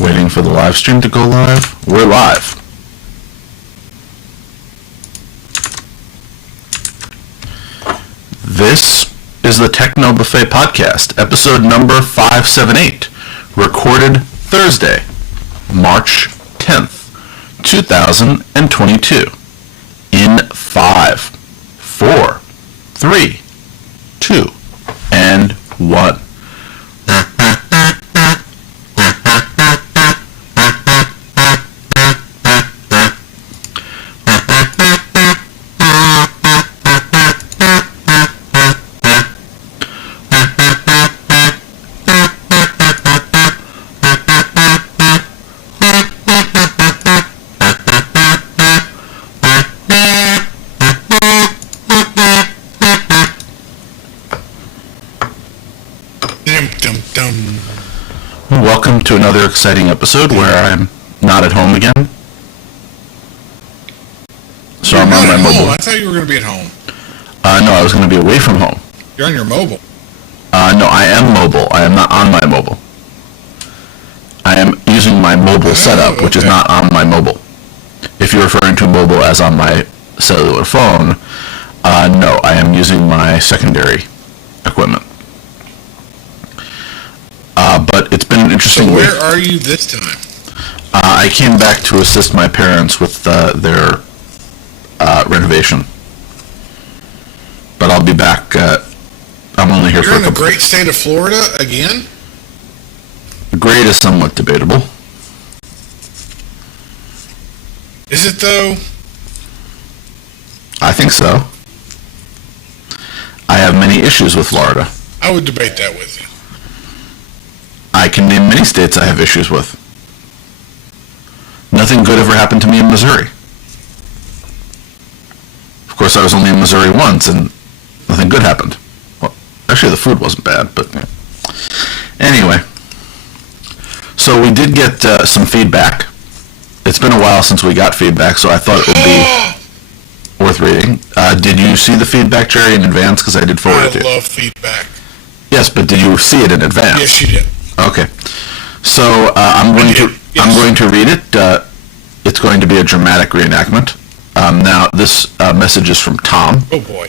Waiting for the live stream to go live. We're live. This is the Techno Buffet podcast, episode number 578, recorded Thursday, March 10th, 2022, in 5, 4, 3, 2, and 1. Welcome to another exciting episode where I'm not at home again. So I'm on my mobile. I thought you were going to be at home. No, I was going to be away from home. You're on your mobile. No, I am mobile. I am not on my mobile. I am using my mobile setup, which is not on my mobile. If you're referring to mobile as on my cellular phone, no, I am using my secondary equipment. But it's been an interesting week. So where are you this time? I came back to assist my parents with their renovation. But I'll be back. I'm only here for a couple. You're in the great state of Florida again? Great is somewhat debatable. Is it though? I think so. I have many issues with Florida. I would debate that with you. I can name many states I have issues with. Nothing good ever happened to me in Missouri. Of course, I was only in Missouri once, and nothing good happened. Well, actually, the food wasn't bad, but yeah. Anyway. So we did get some feedback. It's been a while since we got feedback, so I thought it would be worth reading. Did you see the feedback, Jerry, in advance? Because I did forward it to you. I love feedback. Yes, but did you see it in advance? Yes, you did. Okay, so I'm going to read it. It's going to be a dramatic reenactment. Now, this message is from Tom. Oh boy.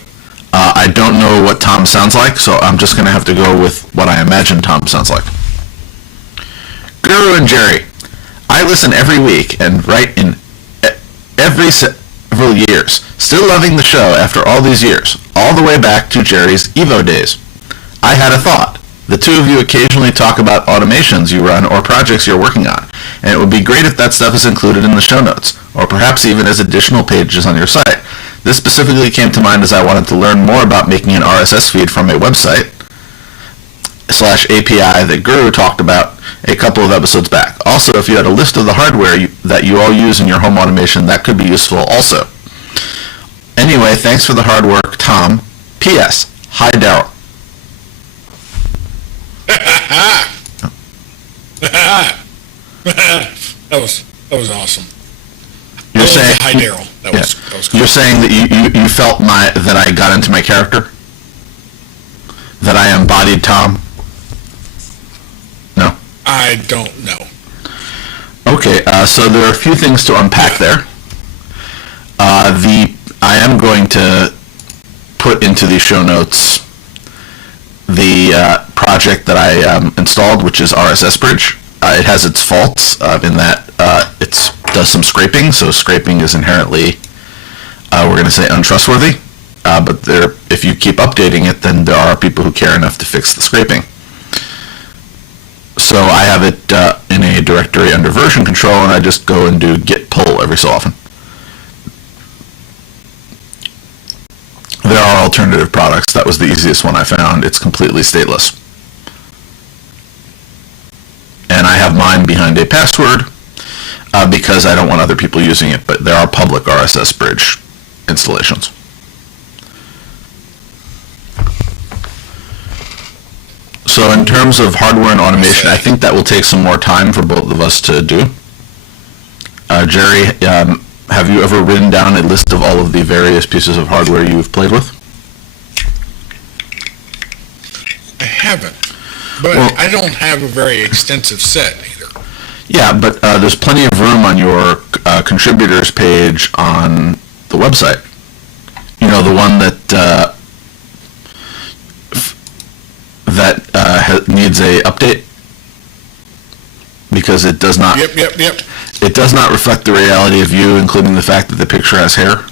I don't know what Tom sounds like, so I'm just going to have to go with what I imagine Tom sounds like. Guru and Jerry, I listen every week and write in every several years. Still loving the show after all these years, all the way back to Jerry's Evo days. I had a thought. The two of you occasionally talk about automations you run or projects you're working on, and it would be great if that stuff is included in the show notes, or perhaps even as additional pages on your site. This specifically came to mind as I wanted to learn more about making an RSS feed from a website /API that Guru talked about a couple of episodes back. Also, if you had a list of the hardware that you all use in your home automation, that could be useful also. Anyway, thanks for the hard work, Tom. P.S. Hi, Daryl. That was awesome. You're saying hi, Daryl. That was cool. You're saying that you felt that I got into my character? That I embodied Tom? No? I don't know. Okay, so there are a few things to unpack there. I am going to put into the show notes the project that I installed, which is RSS Bridge. It has its faults in that it does some scraping, so scraping is inherently, we're going to say, untrustworthy. But if you keep updating it, then there are people who care enough to fix the scraping. So I have it in a directory under version control, and I just go and do git pull every so often. There are alternative products. That was the easiest one I found. It's completely stateless. And I have mine behind a password because I don't want other people using it, but there are public RSS Bridge installations. So in terms of hardware and automation, I think that will take some more time for both of us to do. Jerry, have you ever written down a list of all of the various pieces of hardware you've played with? I haven't, but well, I don't have a very extensive set either. Yeah, but there's plenty of room on your contributors page on the website. You know, the one that needs a update because it does not. Yep. It does not reflect the reality of you, including the fact that the picture has hair.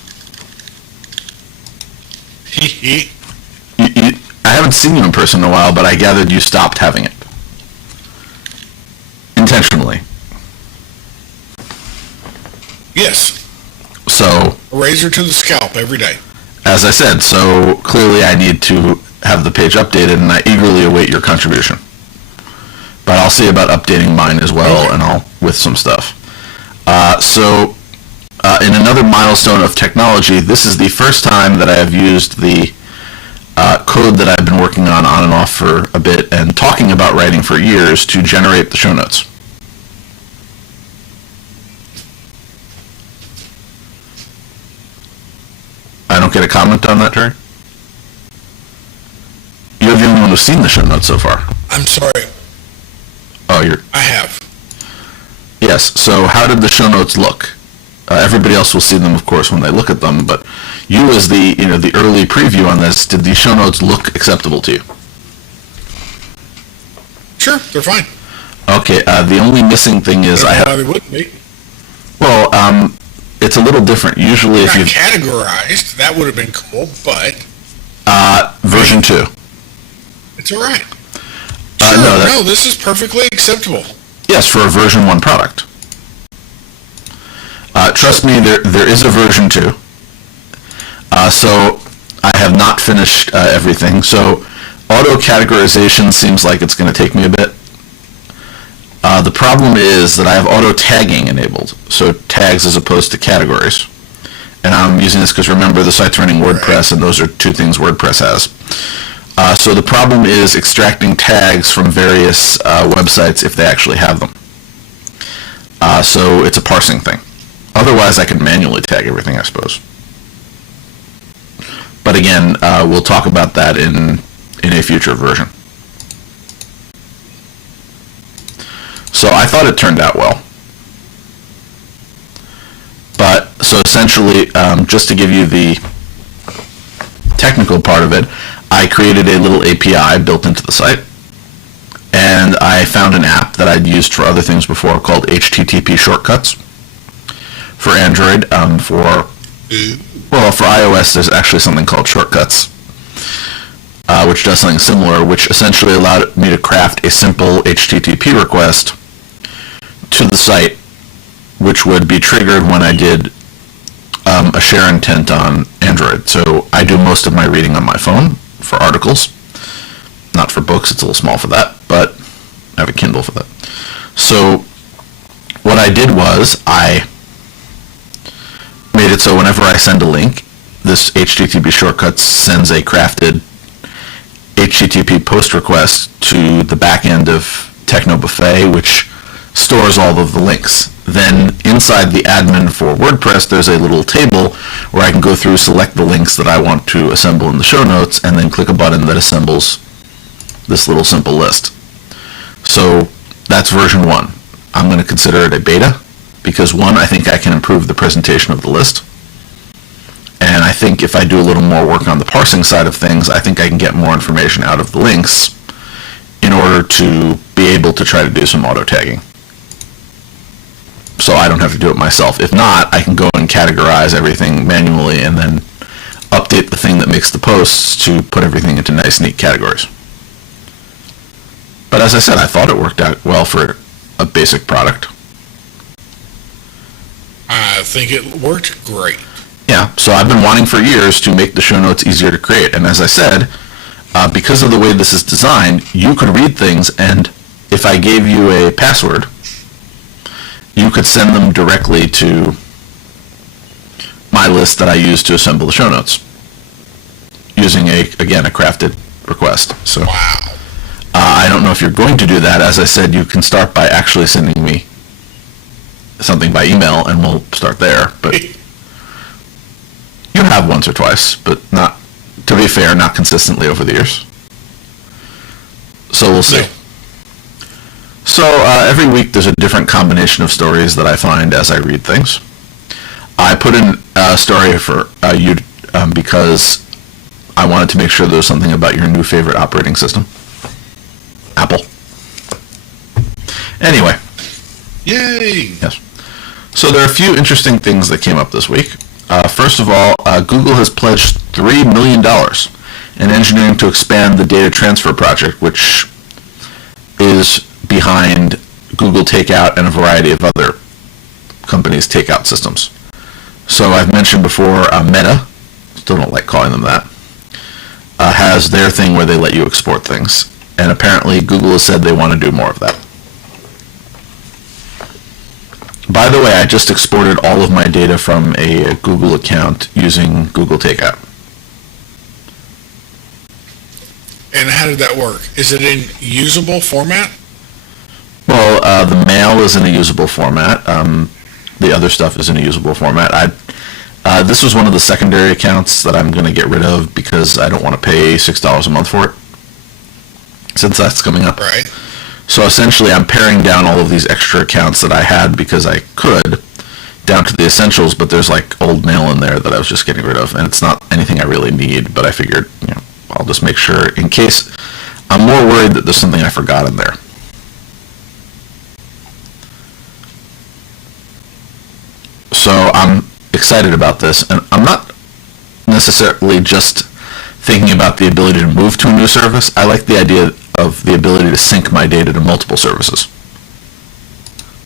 I haven't seen you in person in a while, but I gathered you stopped having it. Intentionally. Yes. So, A razor to the scalp every day. as I said, so clearly I need to have the page updated, and I eagerly await your contribution. But I'll see about updating mine as well, Okay. and I'll with some stuff. In another milestone of technology, this is the first time that I have used the code that I've been working on and off for a bit and talking about writing for years to generate the show notes. I don't get a comment on that, Terry? You're the only one who's seen the show notes so far. I'm sorry. Oh, you're... I have. Yes, so how did the show notes look? Everybody else will see them, of course, when they look at them, but you as the early preview on this, did the show notes look acceptable to you? Sure, they're fine. Okay, the only missing thing is I Why have... they wouldn't be. Well, it's a little different. Usually if Not you... categorized, that would have been cool, but version 2. it's all right. No, This is perfectly acceptable. yes, for a version 1 product. Trust me, there is a version 2. So I have not finished everything. So auto-categorization seems like it's going to take me a bit. The problem is that I have auto-tagging enabled, so tags as opposed to categories. And I'm using this because remember, the site's running WordPress, and those are two things WordPress has. So the problem is extracting tags from various websites if they actually have them. So it's a parsing thing. Otherwise, I can manually tag everything, I suppose. But again, we'll talk about that in a future version. So I thought it turned out well. But, so essentially, just to give you the technical part of it, I created a little API built into the site. And I found an app that I'd used for other things before called HTTP Shortcuts for Android. For iOS, there's actually something called Shortcuts, which does something similar, which essentially allowed me to craft a simple HTTP request to the site, which would be triggered when I did a share intent on Android. So I do most of my reading on my phone for articles. Not for books, it's a little small for that, but I have a Kindle for that. So what I did was I made it so whenever I send a link, this HTTP shortcuts sends a crafted HTTP post request to the back end of Techno Buffet, which stores all of the links. Then inside the admin for WordPress, there's a little table where I can go through, select the links that I want to assemble in the show notes, and then click a button that assembles this little simple list. So that's version 1. I'm going to consider it a beta because 1, I think I can improve the presentation of the list. And I think if I do a little more work on the parsing side of things, I think I can get more information out of the links in order to be able to try to do some auto tagging. So I don't have to do it myself. If not, I can go and categorize everything manually and then update the thing that makes the posts to put everything into nice, neat categories. But as I said, I thought it worked out well for a basic product. I think it worked great. Yeah, so I've been wanting for years to make the show notes easier to create. And as I said, because of the way this is designed, you could read things, and if I gave you a password, you could send them directly to my list that I use to assemble the show notes using, a crafted request. So Wow. I don't know if you're going to do that. As I said, you can start by actually sending me something by email, and we'll start there. But you have once or twice, but not, to be fair, not consistently over the years. So we'll see. No. So every week there's a different combination of stories that I find as I read things. I put in a story for you because I wanted to make sure there was something about your new favorite operating system, Apple. Anyway. Yay! Yes. So there are a few interesting things that came up this week. First of all, Google has pledged $3 million in engineering to expand the data transfer project, which is behind Google Takeout and a variety of other companies' takeout systems. So I've mentioned before, Meta, still don't like calling them that, has their thing where they let you export things. And apparently Google has said they want to do more of that. By the way, I just exported all of my data from a Google account using Google Takeout. And how did that work? Is it in usable format? Well, the mail is in a usable format. The other stuff is in a usable format. This was one of the secondary accounts that I'm going to get rid of because I don't want to pay $6 a month for it, since that's coming up. Right. So essentially, I'm paring down all of these extra accounts that I had because I could, down to the essentials, but there's like old mail in there that I was just getting rid of, and it's not anything I really need, but I figured, I'll just make sure in case I'm more worried that there's something I forgot in there. So I'm excited about this, and I'm not necessarily just thinking about the ability to move to a new service. I like the idea of the ability to sync my data to multiple services.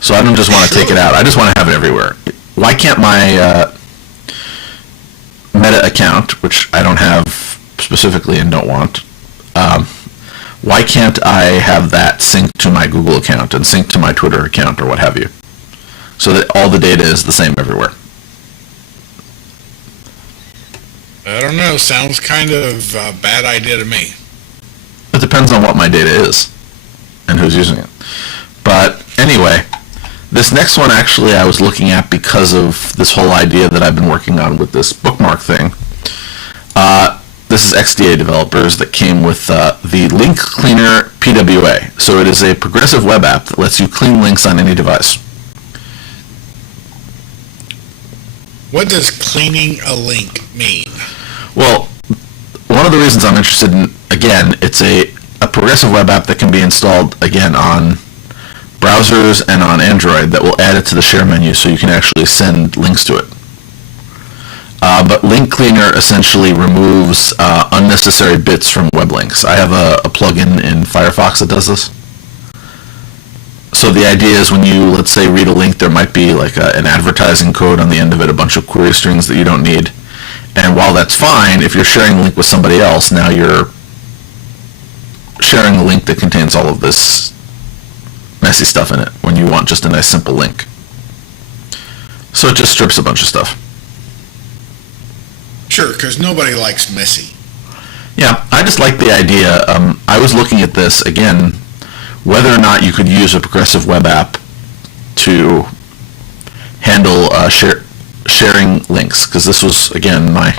So I don't just want to take it out. I just want to have it everywhere. Why can't my Meta account, which I don't have specifically and don't want, why can't I have that sync to my Google account and sync to my Twitter account or what have you, so that all the data is the same everywhere? I don't know. Sounds kind of a bad idea to me. It depends on what my data is and who's using it. But anyway, this next one actually I was looking at because of this whole idea that I've been working on with this bookmark thing. This is XDA developers that came with the Link Cleaner PWA. So it is a progressive web app that lets you clean links on any device. What does cleaning a link mean? Well, one of the reasons I'm interested in, again, it's a progressive web app that can be installed, again, on browsers and on Android that will add it to the share menu so you can actually send links to it. But Link Cleaner essentially removes unnecessary bits from web links. I have a plugin in Firefox that does this. So the idea is when you, let's say, read a link, there might be like an advertising code on the end of it, a bunch of query strings that you don't need. And while that's fine, if you're sharing a link with somebody else, now you're sharing a link that contains all of this messy stuff in it when you want just a nice simple link. So it just strips a bunch of stuff. Sure, because nobody likes messy. Yeah, I just like the idea. I was looking at this, again, whether or not you could use a progressive web app to handle sharing links, because this was, again, my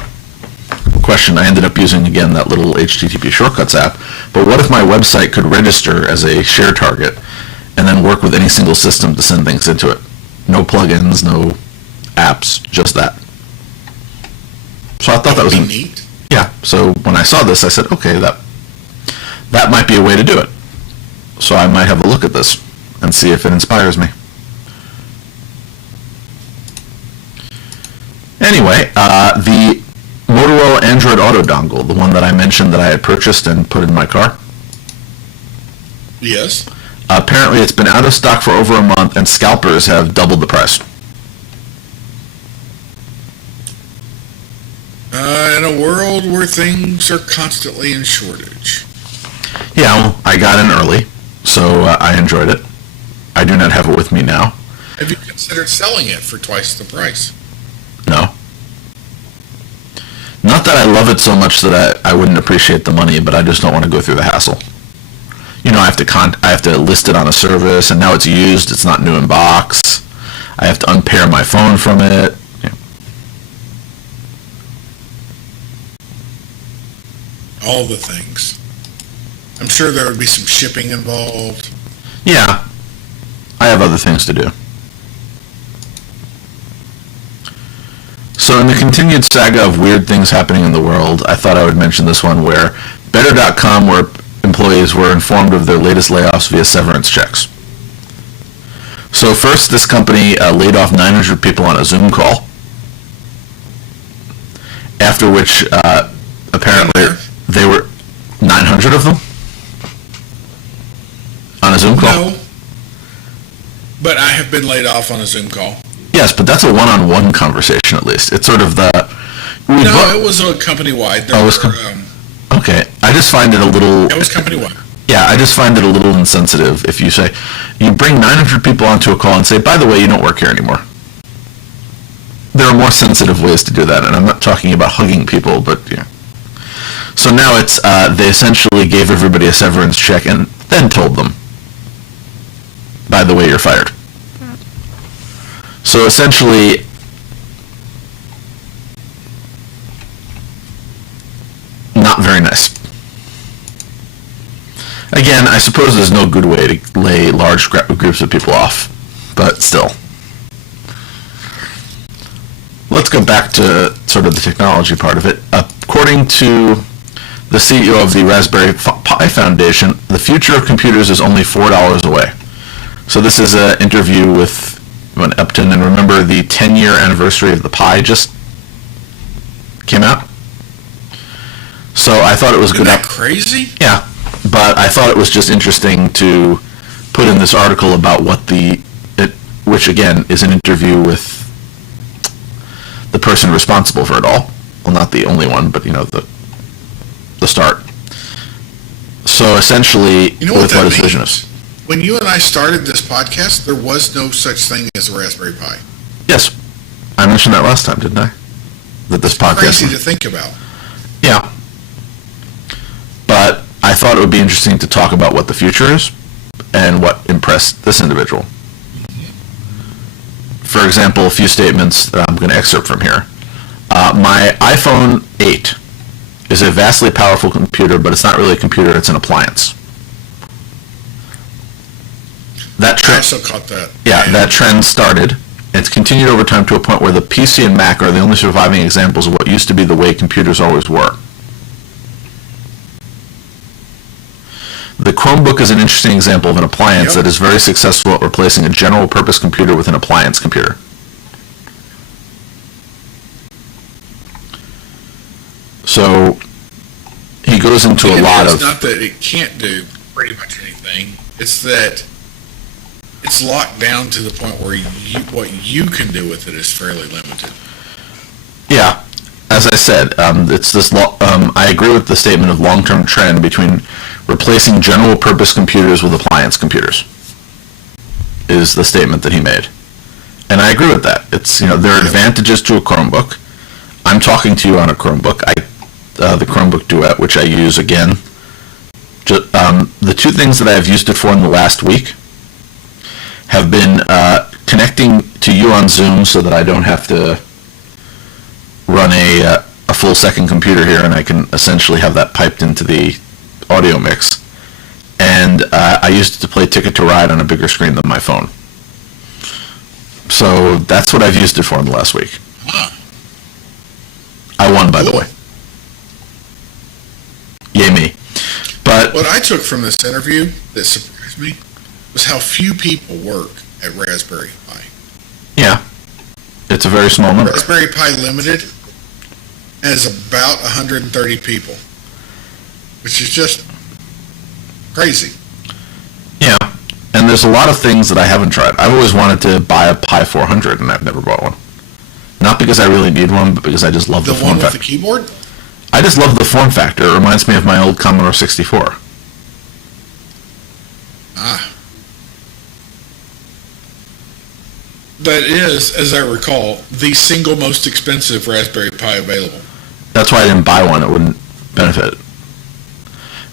question. I ended up using, again, that little HTTP shortcuts app. But what if my website could register as a share target and then work with any single system to send things into it? No plugins, no apps, just that. So I thought that was neat. Yeah, so when I saw this, I said, okay, that might be a way to do it. So I might have a look at this and see if it inspires me. Anyway, the Motorola Android Auto dongle, the one that I mentioned that I had purchased and put in my car. Yes. Apparently it's been out of stock for over a month and scalpers have doubled the price. In a world where things are constantly in shortage. Yeah, well, I got in early, so I enjoyed it. I do not have it with me now. Have you considered selling it for twice the price? No. Not that I love it so much that I wouldn't appreciate the money, but I just don't want to go through the hassle. You know, I have to list it on a service, and now it's used. It's not new in box. I have to unpair my phone from it. Yeah. All the things. I'm sure there would be some shipping involved. Yeah, I have other things to do. So in the continued saga of weird things happening in the world, I thought I would mention this one where Better.com, where employees were informed of their latest layoffs via severance checks. So first, this company laid off 900 people on a Zoom call, after which apparently they were 900 of them on a Zoom call. No, but I have been laid off on a Zoom call. Yes, but that's a one-on-one conversation at least. It's sort of the... it was a company-wide. Okay, I just find it a little... It was company-wide. Yeah, I just find it a little insensitive if you say, you bring 900 people onto a call and say, by the way, you don't work here anymore. There are more sensitive ways to do that, and I'm not talking about hugging people, but yeah. So now it's, they essentially gave everybody a severance check and then told them, by the way, you're fired. So essentially, not very nice. Again, I suppose there's no good way to lay large groups of people off, but still. Let's go back to sort of the technology part of it. According to the CEO of the Raspberry Pi Foundation, the future of computers is only $4 away. So this is an interview with Upton, and remember the 10-year anniversary of the Pi just came out? So I thought it was good. Isn't that crazy? Yeah, but I thought it was just interesting to put in this article about which again is an interview with the person responsible for it all. Well, not the only one, but the start. So essentially, what his vision is. When you and I started this podcast, there was no such thing as a Raspberry Pi. Yes, I mentioned that last time, didn't I? That this podcast. Crazy to think about. Yeah. But I thought it would be interesting to talk about what the future is and what impressed this individual. For example, a few statements that I'm going to excerpt from here. My iPhone 8 is a vastly powerful computer, but it's not really a computer, it's an appliance. I also caught that. Yeah, that trend started. It's continued over time to a point where the PC and Mac are the only surviving examples of what used to be the way computers always were. The Chromebook is an interesting example of an appliance that is very successful at replacing a general-purpose computer with an appliance computer. So he goes into a lot of... It's not that it can't do pretty much anything. It's that it's locked down to the point where what you can do with it is fairly limited. Yeah. As I said, it's this. I agree with the statement of long-term trend between replacing general-purpose computers with appliance computers. Is the statement that he made, and I agree with that. It's there are advantages to a Chromebook. I'm talking to you on a Chromebook. The Chromebook Duet, which I use again. The two things that I have used it for in the last week have been connecting to you on Zoom so that I don't have to run a full second computer here, and I can essentially have that piped into the audio mix. And I used it to play Ticket to Ride on a bigger screen than my phone. So that's what I've used it for in the last week. Huh. I won, by the way. Yay me. But what I took from this interview that surprised me was how few people work at Raspberry Pi. Yeah. It's a very small number. Raspberry Pi Limited has about 130 people, which is just crazy. Yeah. And there's a lot of things that I haven't tried. I've always wanted to buy a Pi 400, and I've never bought one. Not because I really need one, but because I just love the form factor. The one with the keyboard? I just love the form factor. It reminds me of my old Commodore 64. Ah. That is, as I recall, the single most expensive Raspberry Pi available. That's why I didn't buy one. It wouldn't benefit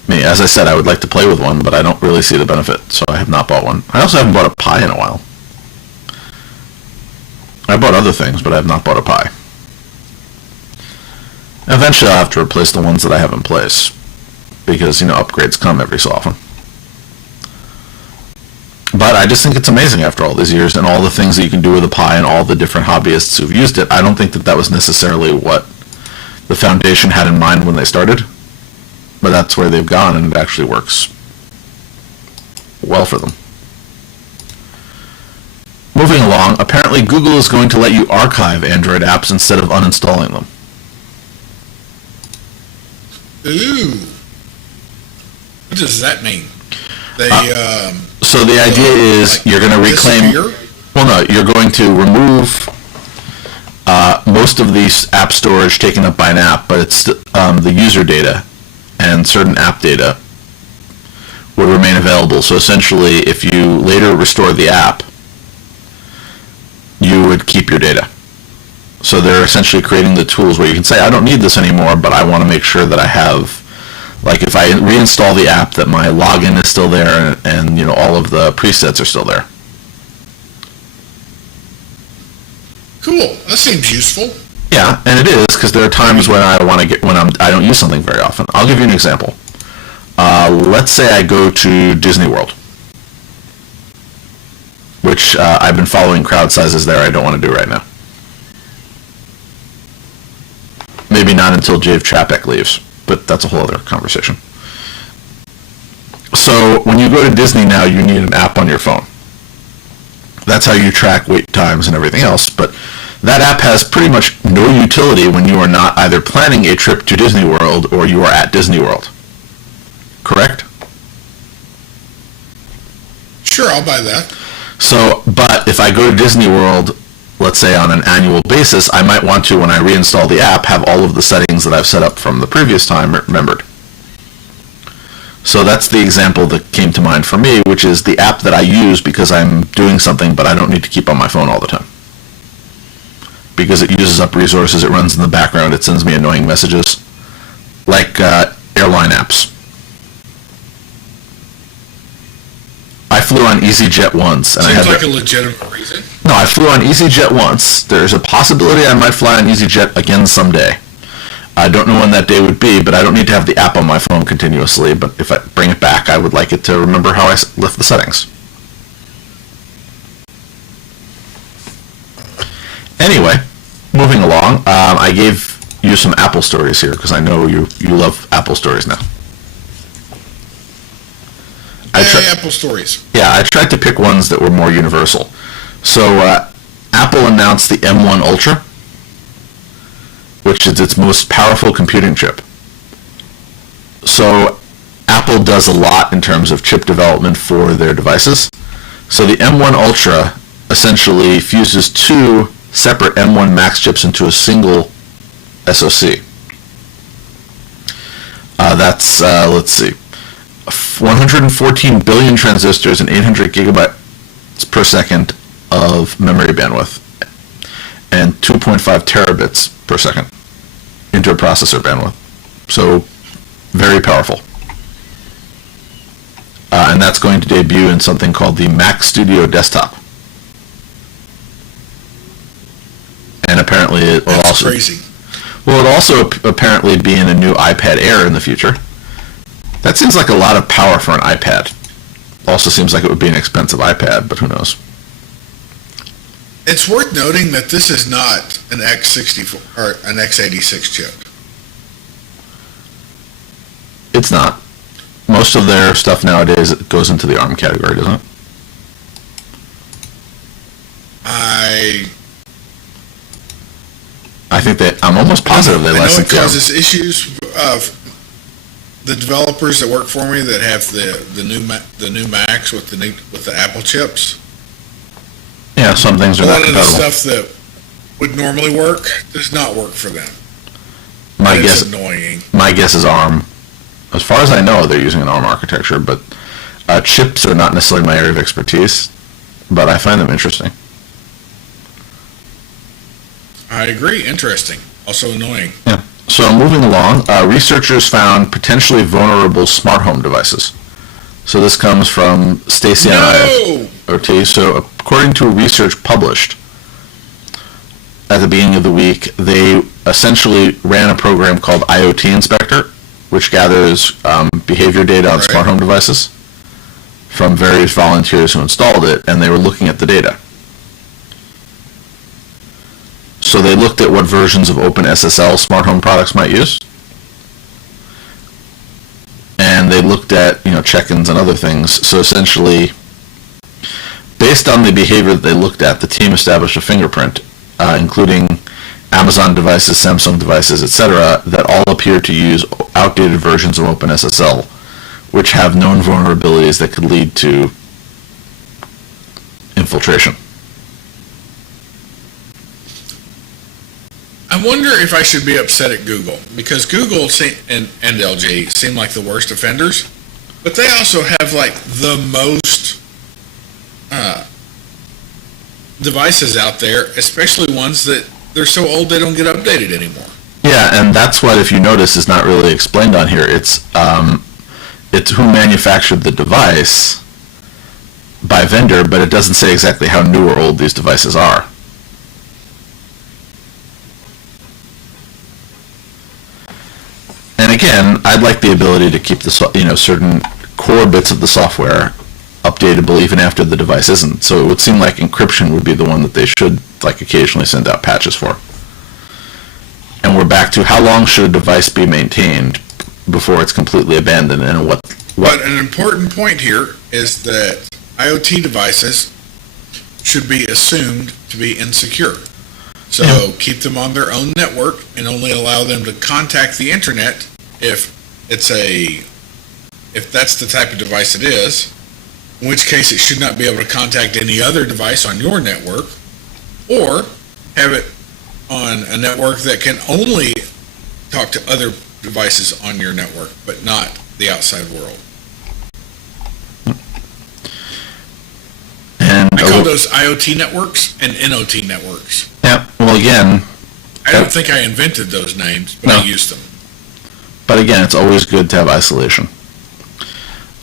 me. As I said, I would like to play with one, but I don't really see the benefit, so I have not bought one. I also haven't bought a Pi in a while. I bought other things, but I have not bought a Pi. Eventually I'll have to replace the ones that I have in place, because, upgrades come every so often. But I just think it's amazing after all these years and all the things that you can do with a Pi and all the different hobbyists who've used it. I don't think that was necessarily what the foundation had in mind when they started, but that's where they've gone, and it actually works well for them. Moving along, apparently Google is going to let you archive Android apps instead of uninstalling them. Ooh. What does that mean? So the idea is you're going to reclaim... disappear? Well, no, you're going to remove most of these app storage taken up by an app, but it's the user data and certain app data would remain available. So essentially, if you later restore the app, you would keep your data. So they're essentially creating the tools where you can say, I don't need this anymore, but I want to make sure that I have, like if I reinstall the app, that my login is still there and you know all of the presets are still there. Cool. That seems useful. Yeah, and it is, because there are times when I don't use something very often. I'll give you an example. Let's say I go to Disney World, which I've been following crowd sizes there I don't want to do right now. Maybe not until Jave Chapek leaves, but that's a whole other conversation. So when you go to Disney now, you need an app on your phone. That's how you track wait times and everything else, but that app has pretty much no utility when you are not either planning a trip to Disney World or you are at Disney World. Correct? Sure, I'll buy that. So, but if I go to Disney World, let's say on an annual basis, I might want to, when I reinstall the app, have all of the settings that I've set up from the previous time remembered. So that's the example that came to mind for me, which is the app that I use because I'm doing something, but I don't need to keep on my phone all the time. Because it uses up resources, it runs in the background, it sends me annoying messages, like airline apps. I flew on EasyJet once, and Seems like a legitimate reason. No, I flew on EasyJet once. There's a possibility I might fly on EasyJet again someday. I don't know when that day would be, but I don't need to have the app on my phone continuously. But if I bring it back, I would like it to remember how I left the settings. Anyway, moving along, I gave you some Apple stories here because I know you love Apple stories now. Apple stories. Yeah, I tried to pick ones that were more universal. So Apple announced the M1 Ultra, which is its most powerful computing chip. So Apple does a lot in terms of chip development for their devices. So the M1 Ultra essentially fuses two separate M1 Max chips into a single SoC. That's, let's see, 114 billion transistors and 800 gigabytes per second of memory bandwidth and 2.5 terabits per second interprocessor bandwidth. So very powerful. And that's going to debut in something called the Mac Studio Desktop. And apparently it will also... crazy. Well, it'll also apparently be in a new iPad Air in the future. That seems like a lot of power for an iPad. Also seems like it would be an expensive iPad, but who knows? It's worth noting that this is not an X64 or an X86 chip. It's not. Most of their stuff nowadays goes into the ARM category, doesn't it? I think I'm almost positive they license it. I know it causes issues. The developers that work for me that have the new Macs with the Apple chips. Yeah, some things are not compatible. A lot of the stuff that would normally work does not work for them. It's annoying. My guess is ARM. As far as I know, they're using an ARM architecture, but chips are not necessarily my area of expertise, but I find them interesting. I agree. Interesting. Also annoying. Yeah. So moving along, researchers found potentially vulnerable smart home devices. So this comes from Stacy and IoT. So according to research published at the beginning of the week, they essentially ran a program called IoT Inspector, which gathers behavior data on smart home devices, from various volunteers who installed it, and they were looking at the data. So they looked at what versions of OpenSSL smart home products might use, and they looked at, check-ins and other things. So essentially, based on the behavior that they looked at, the team established a fingerprint, including Amazon devices, Samsung devices, etc., that all appear to use outdated versions of OpenSSL, which have known vulnerabilities that could lead to infiltration. I wonder if I should be upset at Google, because Google and LG seem like the worst offenders, but they also have like the most devices out there, especially ones that they're so old they don't get updated anymore. Yeah, and that's what, if you notice, is not really explained on here. It's who manufactured the device by vendor, but it doesn't say exactly how new or old these devices are. And again, I'd like the ability to keep the certain core bits of the software updatable even after the device isn't. So it would seem like encryption would be the one that they should occasionally send out patches for. And we're back to how long should a device be maintained before it's completely abandoned, and what. But an important point here is that IoT devices should be assumed to be insecure. So keep them on their own network and only allow them to contact the internet if that's the type of device it is, in which case it should not be able to contact any other device on your network, or have it on a network that can only talk to other devices on your network, but not the outside world. And I call those IoT networks and NOT networks. Yeah, well, again, I don't think I invented those names, but I used them. But again, it's always good to have isolation.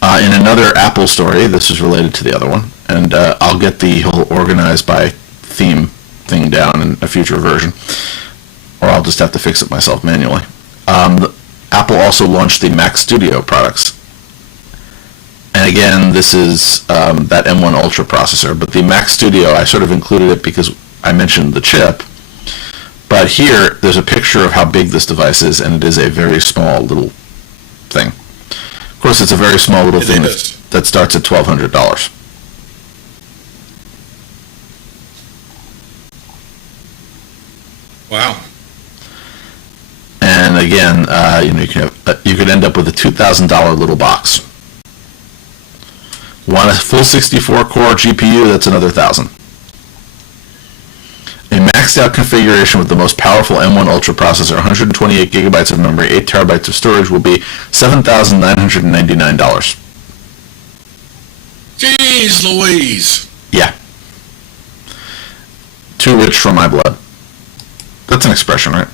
In another Apple story, this is related to the other one, and I'll get the whole organized by theme thing down in a future version, or I'll just have to fix it myself manually. Apple also launched the Mac Studio products. And again, this is that M1 Ultra processor, but the Mac Studio, I sort of included it because I mentioned the chip, but here there's a picture of how big this device is, and it is a very small little thing. Of course, it's a very small little thing that starts at $1,200. Wow. And again, you could end up with a $2,000 little box. Want a full 64-core GPU? That's another $1,000. A maxed out configuration with the most powerful M1 Ultra processor, 128 gigabytes of memory, 8 terabytes of storage will be $7,999. Jeez Louise. Yeah. Too rich for my blood. That's an expression, right?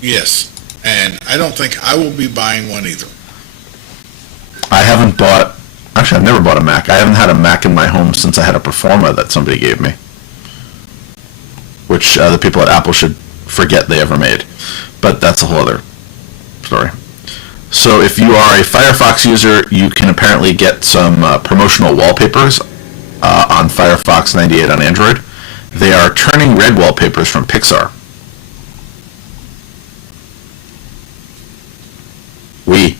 Yes. And I don't think I will be buying one either. I haven't bought... Actually, I've never bought a Mac. I haven't had a Mac in my home since I had a Performa that somebody gave me, which the people at Apple should forget they ever made. But that's a whole other story. So if you are a Firefox user, you can apparently get some promotional wallpapers on Firefox 98 on Android. They are turning red wallpapers from Pixar. We.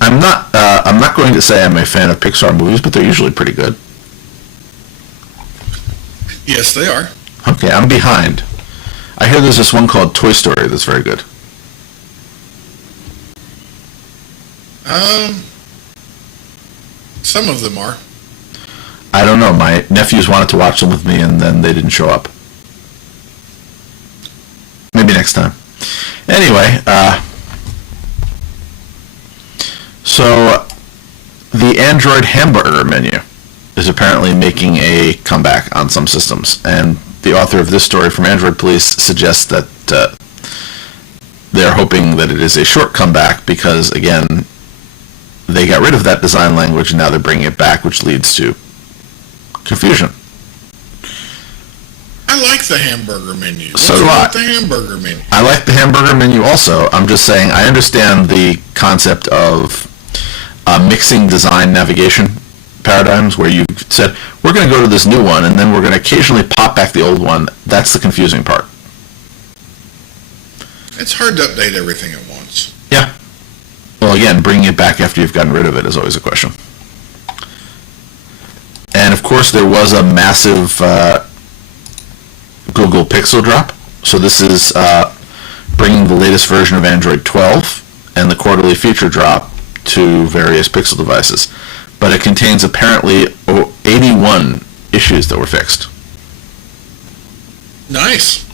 I'm not going to say I'm a fan of Pixar movies, but they're usually pretty good. Yes, they are. Okay, I'm behind. I hear there's this one called Toy Story that's very good. Some of them are. I don't know. My nephews wanted to watch them with me, and then they didn't show up. Maybe next time. Anyway, so the Android hamburger menu is apparently making a comeback on some systems, and the author of this story from Android Police suggests that they're hoping that it is a short comeback because, again, they got rid of that design language and now they're bringing it back, which leads to confusion. I like the hamburger menu. So do I. What's wrong with the hamburger menu? I like the hamburger menu also. I'm just saying I understand the concept of mixing design navigation paradigms where you said, we're going to go to this new one, and then we're going to occasionally pop back the old one. That's the confusing part. It's hard to update everything at once. Yeah. Well, again, bringing it back after you've gotten rid of it is always a question. And, of course, there was a massive Google Pixel drop. So this is bringing the latest version of Android 12 and the quarterly feature drop to various Pixel devices. But it contains apparently 81 issues that were fixed. Nice.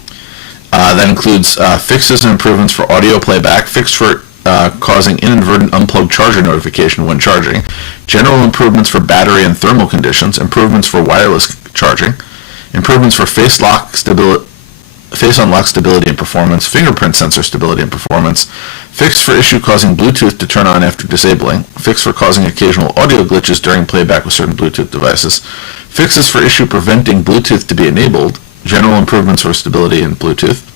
That includes fixes and improvements for audio playback, fixed for causing inadvertent unplugged charger notification when charging, general improvements for battery and thermal conditions, improvements for wireless charging, improvements for face unlock stability and performance, fingerprint sensor stability and performance, fix for issue causing Bluetooth to turn on after disabling, fix for causing occasional audio glitches during playback with certain Bluetooth devices, fixes for issue preventing Bluetooth to be enabled, general improvements for stability in Bluetooth,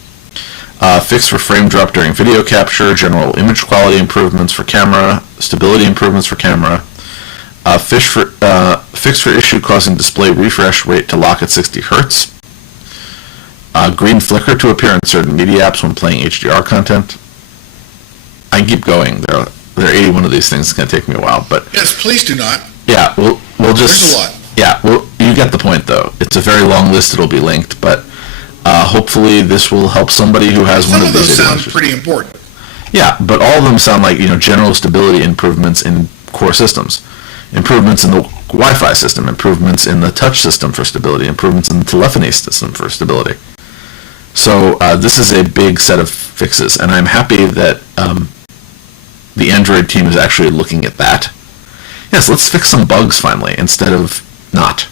fix for frame drop during video capture, general image quality improvements for camera, stability improvements for camera, fix for issue causing display refresh rate to lock at 60 Hertz, green flicker to appear in certain media apps when playing HDR content. I can keep going. There are 81 of these things. It's going to take me a while, but yes, please do not. Yeah, we'll just. There's a lot. Yeah, well, you get the point, though. It's a very long list. It'll be linked, but hopefully this will help somebody who has one of these. Some of those sound pretty important. Yeah, but all of them sound like general stability improvements in core systems, improvements in the Wi-Fi system, improvements in the touch system for stability, improvements in the telephony system for stability. So this is a big set of fixes, and I'm happy that the Android team is actually looking at that. Yes, let's fix some bugs finally, instead of not.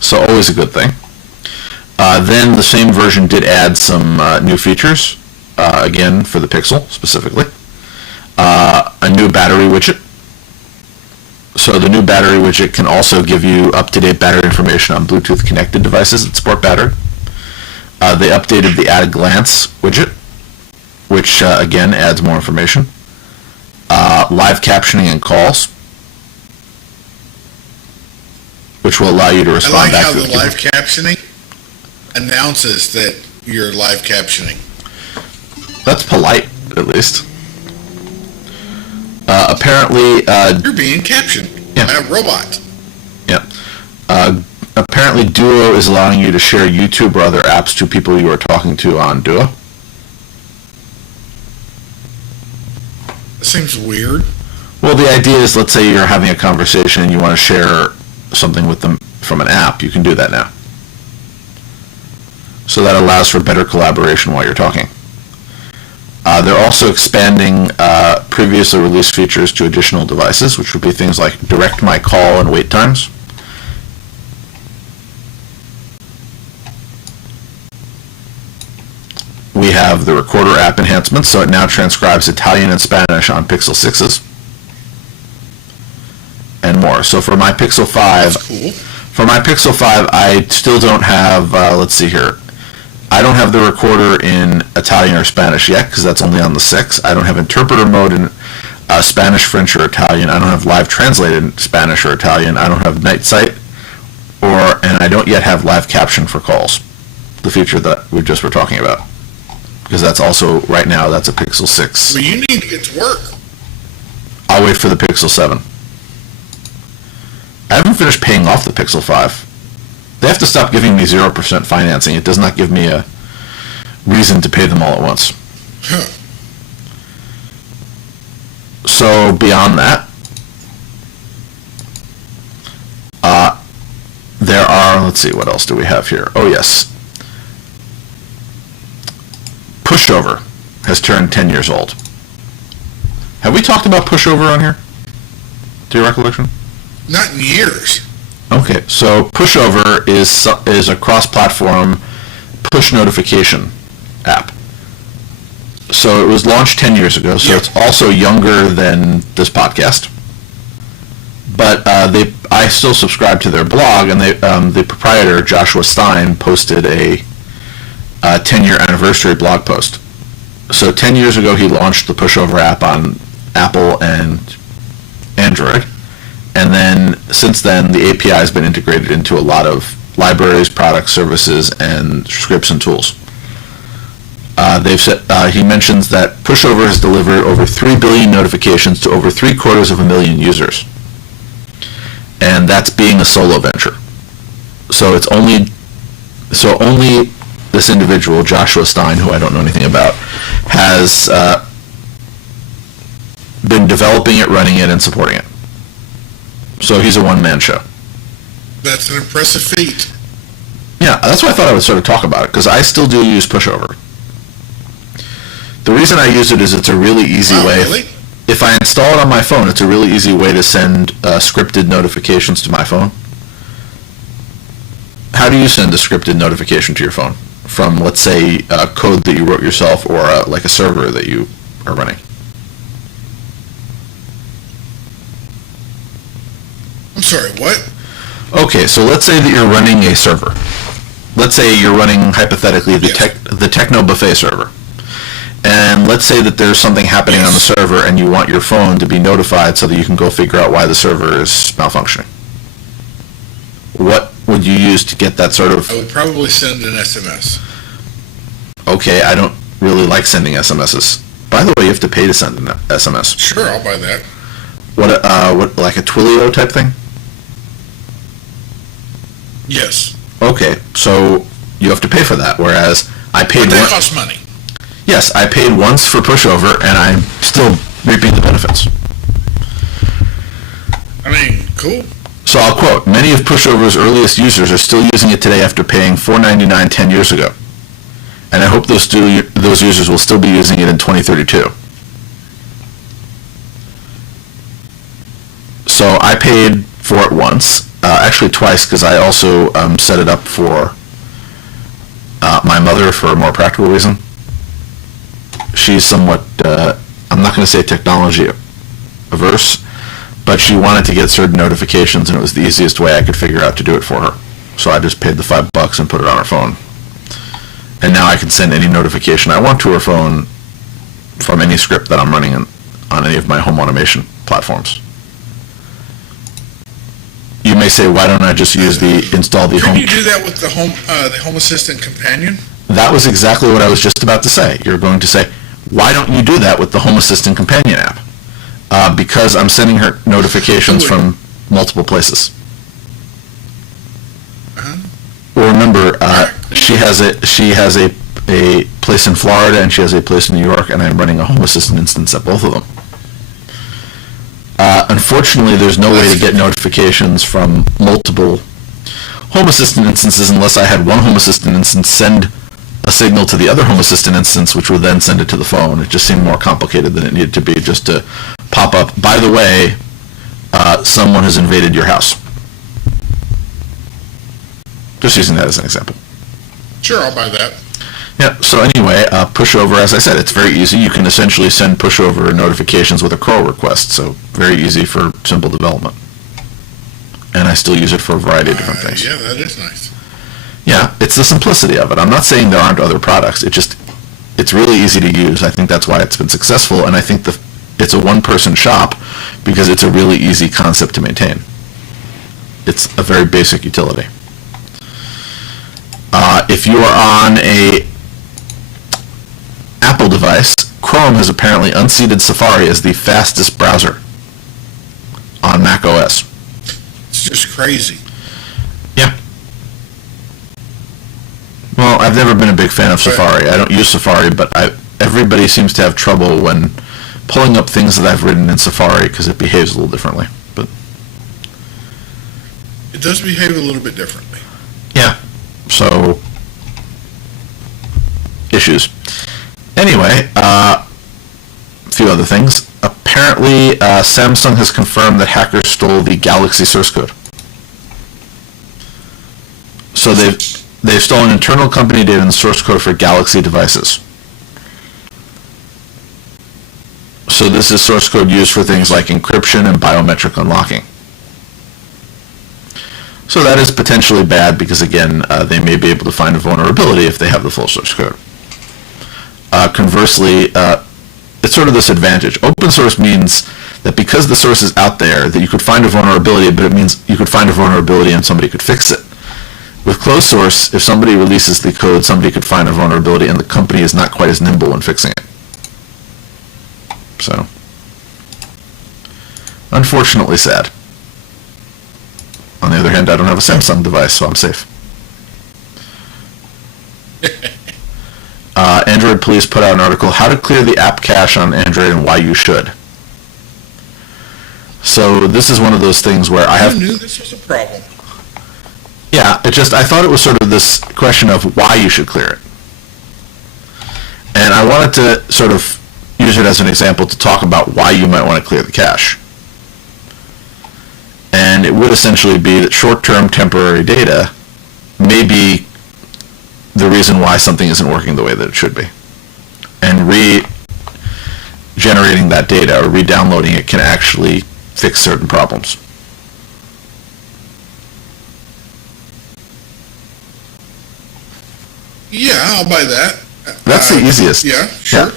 So always a good thing. Then the same version did add some new features, again for the Pixel specifically. A new battery widget. So the new battery widget can also give you up-to-date battery information on Bluetooth connected devices that support battery. They updated the At a Glance widget, which again adds more information. Live captioning in calls, which will allow you to respond back to the I like how the live captioning announces that you're live captioning. That's polite, at least. Apparently... you're being captioned by a robot. Yeah. Apparently Duo is allowing you to share YouTube or other apps to people you are talking to on Duo. That seems weird. Well, the idea is, let's say you're having a conversation and you want to share something with them from an app, you can do that now. So that allows for better collaboration while you're talking. They're also expanding previously released features to additional devices, which would be things like direct my call and wait times. We have the recorder app enhancements, so it now transcribes Italian and Spanish on Pixel 6s. And more. So for my Pixel 5, that's cool. For my Pixel 5, I still don't have, let's see here. I don't have the recorder in Italian or Spanish yet, because that's only on the 6. I don't have interpreter mode in Spanish, French, or Italian. I don't have live translated in Spanish or Italian. I don't have night sight, and I don't yet have live caption for calls, the feature that we just were talking about. Because that's also, right now, that's a Pixel 6. Well, you need to get to work. I'll wait for the Pixel 7. I haven't finished paying off the Pixel 5. They have to stop giving me 0% financing. It does not give me a reason to pay them all at once. Huh. So beyond that, there are, let's see, what else do we have here? Oh yes. Pushover has turned 10 years old. Have we talked about Pushover on here? To your recollection? Not in years. Okay, so Pushover is a cross-platform push notification app. So it was launched 10 years ago, so it's also younger than this podcast. But they I still subscribe to their blog, and the proprietor, Joshua Stein, posted a 10-year anniversary blog post. So 10 years ago, he launched the Pushover app on Apple and Android. And then, since then, the API has been integrated into a lot of libraries, products, services, and scripts and tools. He mentions that Pushover has delivered over 3 billion notifications to over 750,000 users. And that's being a solo venture. So only this individual, Joshua Stein, who I don't know anything about, has been developing it, running it, and supporting it. So he's a one-man show. That's an impressive feat. Yeah, that's why I thought I would sort of talk about it, because I still do use Pushover. The reason I use it is it's a really easy way. Really? If I install it on my phone, it's a really easy way to send scripted notifications to my phone. How do you send a scripted notification to your phone? From, let's say, code that you wrote yourself, or like a server that you are running? I'm sorry, what? Okay, so let's say that you're running a server. Let's say you're running, hypothetically, the Techno Buffet server. And let's say that there's something happening on the server and you want your phone to be notified so that you can go figure out why the server is malfunctioning. What would you use to get that sort of... I would probably send an SMS. Okay, I don't really like sending SMSs. By the way, you have to pay to send an SMS. Sure, I'll buy that. What, like a Twilio type thing? Yes. Okay, so you have to pay for that, whereas I paid... But that costs money. Yes, I paid once for Pushover, and I'm still reaping the benefits. I mean, cool. So I'll quote, many of Pushover's earliest users are still using it today after paying $4.99 10 years ago. And I hope those users will still be using it in 2032. So I paid for it once, actually twice, because I also set it up for my mother for a more practical reason. She's somewhat, I'm not going to say technology averse, but she wanted to get certain notifications, and it was the easiest way I could figure out to do it for her. So I just paid the $5 and put it on her phone. And now I can send any notification I want to her phone from any script that I'm running on any of my home automation platforms. You may say, why don't I just install the home... Can you do that with the Home Assistant Companion? That was exactly what I was just about to say. You're going to say, why don't you do that with the Home Assistant Companion app? Because I'm sending her notifications from multiple places. Well, remember, she has a place in Florida and she has a place in New York, and I'm running a Home Assistant instance at both of them. Unfortunately, there's no way to get notifications from multiple Home Assistant instances unless I had one Home Assistant instance send a signal to the other Home Assistant instance, which would then send it to the phone. It just seemed more complicated than it needed to be, just to pop up, by the way, someone has invaded your house. Just using that as an example. Sure, I'll buy that. Yeah, so anyway, Pushover, as I said, it's very easy. You can essentially send Pushover notifications with a curl request, so very easy for simple development. And I still use it for a variety of different things. Yeah, that is nice. Yeah, it's the simplicity of it. I'm not saying there aren't other products. It's really easy to use. I think that's why it's been successful, and I think it's a one-person shop because it's a really easy concept to maintain. It's a very basic utility. If you are on a Apple device, Chrome has apparently unseated Safari as the fastest browser on Mac OS. It's just crazy. Yeah. Well, I've never been a big fan of Safari. I don't use Safari, but everybody seems to have trouble when pulling up things that I've written in Safari because it behaves a little differently. But it does behave a little bit differently. Yeah. So, issues. Anyway, a few other things. Apparently, Samsung has confirmed that hackers stole the Galaxy source code. So they've stolen internal company data and source code for Galaxy devices. So this is source code used for things like encryption and biometric unlocking. So that is potentially bad because, again, they may be able to find a vulnerability if they have the full source code. Conversely, it's sort of this advantage. Open source means that because the source is out there, that you could find a vulnerability, but it means you could find a vulnerability and somebody could fix it. With closed source, if somebody releases the code, somebody could find a vulnerability, and the company is not quite as nimble in fixing it. So, unfortunately sad. On the other hand, I don't have a Samsung device, so I'm safe. Android Police put out an article, How to Clear the App Cache on Android and Why You Should. So this is one of those things where I knew this was a problem. Yeah, I thought it was sort of this question of why you should clear it. And I wanted to sort of use it as an example to talk about why you might want to clear the cache. And it would essentially be that short-term temporary data may be the reason why something isn't working the way that it should be. And regenerating that data or re-downloading it can actually fix certain problems. Yeah, I'll buy that. That's the easiest. Yeah, sure. Yeah.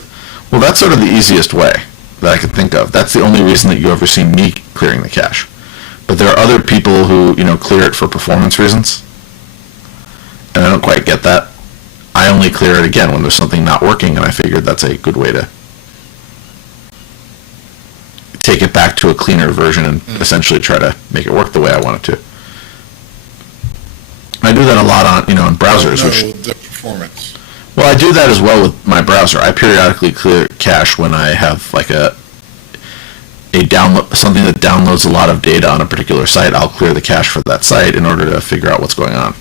Well, that's sort of the easiest way that I could think of. That's the only reason that you ever see me clearing the cache. But there are other people who, clear it for performance reasons. And I don't quite get that. I only clear it again when there's something not working, and I figured that's a good way to take it back to a cleaner version and essentially try to make it work the way I want it to. I do that a lot on, in browsers. The performance. Well, I do that as well with my browser. I periodically clear cache when I have like a download, something that downloads a lot of data on a particular site. I'll clear the cache for that site in order to figure out what's going on.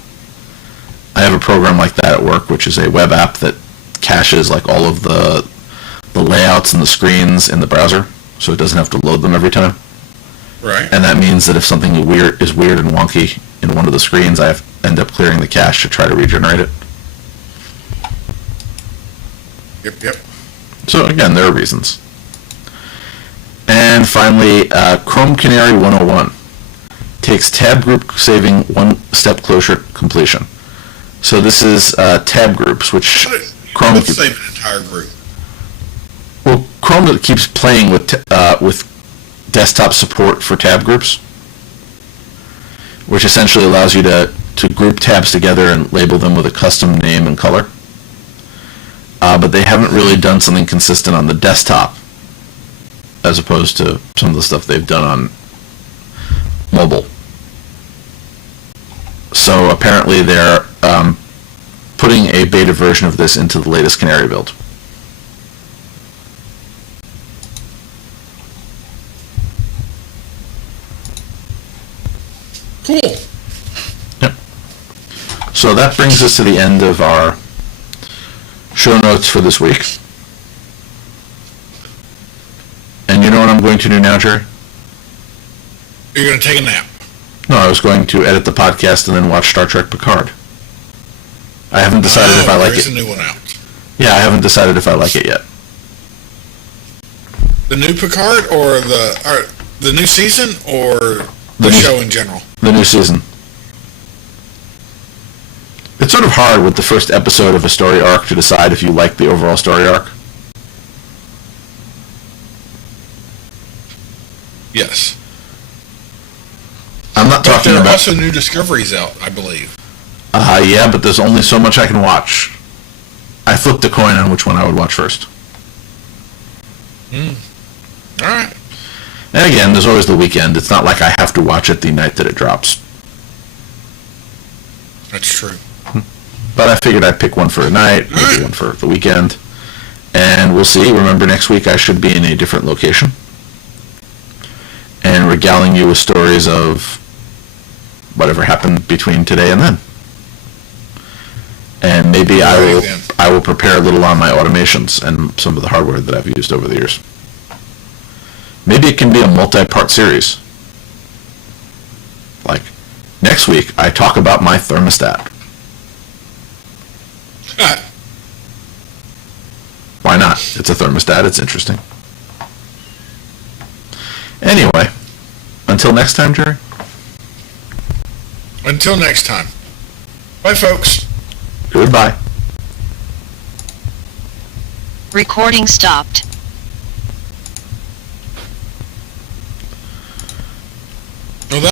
I have a program like that at work, which is a web app that caches like all of the layouts and the screens in the browser, so it doesn't have to load them every time. Right. And that means that if something is weird and wonky in one of the screens, I end up clearing the cache to try to regenerate it. Yep. So again, there are reasons. And finally, Chrome Canary 101 takes tab group saving one step closer completion. So this is tab groups, which Chrome would save an entire group. Well, Chrome keeps playing with desktop support for tab groups, which essentially allows you to group tabs together and label them with a custom name and color. But they haven't really done something consistent on the desktop, as opposed to some of the stuff they've done on mobile. So apparently they're putting a beta version of this into the latest Canary build. Cool. Yep. So that brings us to the end of our show notes for this week. And you know what I'm going to do now, Jerry? You're going to take a nap. No, I was going to edit the podcast and then watch Star Trek Picard. I haven't decided if I like it. There's a new one out. Yeah, I haven't decided if I like it yet. The new Picard or the new season or the show in general? The new season. It's sort of hard with the first episode of a story arc to decide if you like the overall story arc. Yes. I'm not talking there are about... also new Discoveries out, I believe. Yeah, but there's only so much I can watch. I flipped a coin on which one I would watch first. All right. And again, there's always the weekend. It's not like I have to watch it the night that it drops. That's true. But I figured I'd pick one for tonight, maybe one for the weekend. And we'll see. Remember, next week I should be in a different location. And regaling you with stories of whatever happened between today and then. And maybe I will prepare a little on my automations and some of the hardware that I've used over the years. Maybe it can be a multi-part series. Like, next week I talk about my thermostat. Why not? It's a thermostat. It's interesting. Anyway, until next time, Jerry. Until Until next time. Bye, folks. Goodbye. Recording stopped.